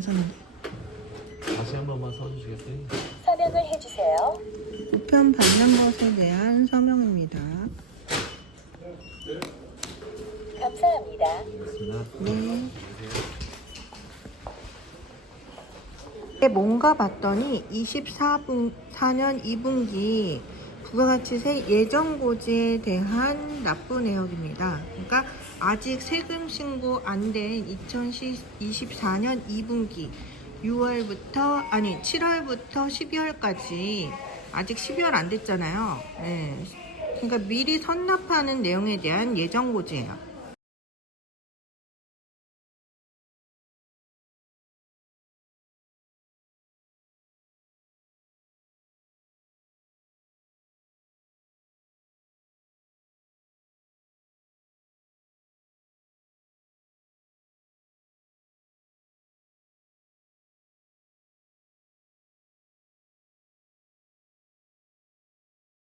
다시 한 번만 써주시겠어요? 서명을 해주세요. 우편 받는 것에 대한 서명입니다. 감사합니다. 알겠습니다. 네. 네, 뭔가 봤더니 24분 4년 2분기 부가가치세 예정 고지에 대한 납부 내역입니다. 그러니까 아직 세금 신고 안 된 2024년 2분기 6월부터 아니 7월부터 12월까지 아직 12월 안 됐잖아요. 네. 그러니까 미리 선납하는 내용에 대한 예정 고지예요.